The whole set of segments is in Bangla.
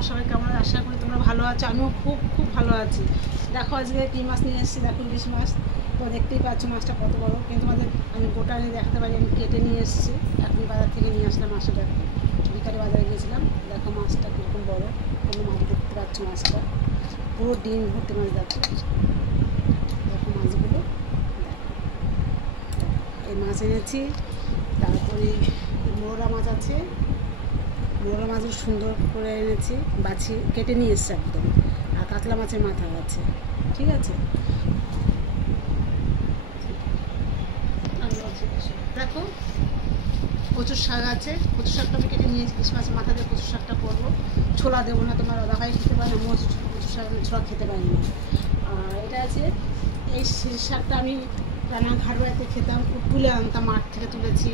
তোমরা সবাই কেমন আশা করি তোমরা ভালো আছো। আমিও খুব খুব ভালো আছি। দেখো আজকে কী মাছ নিয়ে এসেছি, দেখো ইলিশ মাছ। তো দেখতেই পাচ্ছ মাছটা কত বড়ো, কিন্তু তোমাদের আমি গোটা নিয়ে দেখাতে পারি। আমি কেটে নিয়ে এসেছি, এখন বাজার থেকে নিয়ে আসলাম মাছটা। বিকালে বাজারে গিয়েছিলাম। দেখো মাছটা কীরকম বড়ো, কোনো মাছ দেখতে পাচ্ছ মাছটা পুরো ডিম ভর্তি মাছ। দেখো মাছগুলো, দেখো এই মাছ এনেছি। তারপরে মোরলা মাছ আছে, মোরলা মাছগুলো সুন্দর করে এনেছি, বাছি কেটে নিয়ে এসছি একদম। আর কাতলা মাছের মাথা আছে, ঠিক আছে। দেখো কচুর শাক আছে, কচুর শাকটা আমি কেটে নিয়ে ইলিশ মাছের মাথা দিয়ে কচুর শাকটা করবো। ছোলা দেবো না, তোমার দাদা ভাই খেতে পারে না, কচুর শাক ছোলা খেতে পারি না। আর এটা আছে, এই শাকটা আমি রানাঘাট বাড়িতে খেতাম, তুলে আনতাম, মাঠ থেকে তুলেছি,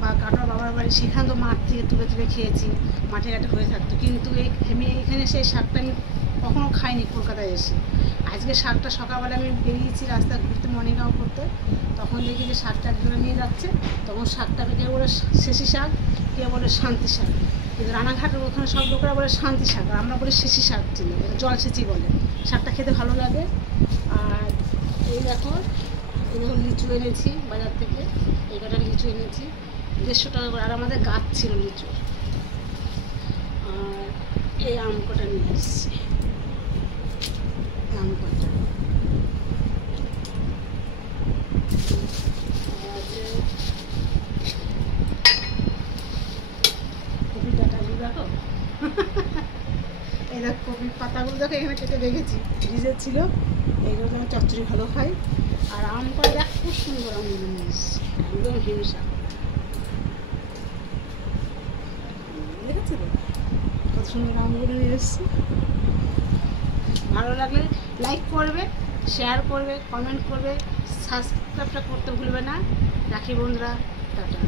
বা কাটোয়া বাবার বাড়ি সেখানে তো মাঠ থেকে তুলে তুলে খেয়েছি, মাঠে ঘাটে হয়ে থাকতো। কিন্তু আমি এখানে সেই শাকটা আমি কখনও খাইনি কলকাতায় এসে। আজকে শাকটা সকালবেলা আমি বেরিয়েছি রাস্তায় ঘুরতে, মর্নিং ওয়াক করতে, তখন দেখি যে শাকটা একজনে নিয়ে যাচ্ছে। তখন শাকটাকে কেউ বলে শেষি শাক, কেউ বলে শান্তি শাক, কিন্তু রানাঘাটের ওখানে সব লোকেরা বলে শান্তি শাক, আর আমরা বলি শেষি শাক চিনি, জল সেচি বলে। শাকটা খেতে ভালো লাগে। আর এই দেখো লিচু এনেছি বাজার থেকে, এই কটা লিচু এনেছি 150 টাকা করে, আর আমাদের গাছ ছিল লিচু। আর এই আম কটা নিয়ে এসছি, আম কটা। কপির ডাটাগুলো দেখো, এই দেখ কপির পাতাগুলো দেখো, এখানে কেটে রেখেছি, ভিজে ছিল। এইগুলো আমি চচ্চড়ি ভালো খাই। আর আম কটা দেখ খুব সুন্দর আমগুলো নিয়ে এসছি, একদম হিমসা। দেখেছি তো কত সুন্দর আমগুলো নিয়ে এসছি। ভালো লাগলে লাইক করবে, শেয়ার করবে, কমেন্ট করবে, সাবস্ক্রাইবটা করতে ভুলবে না। রাখি বন্ধুরা, টাটা।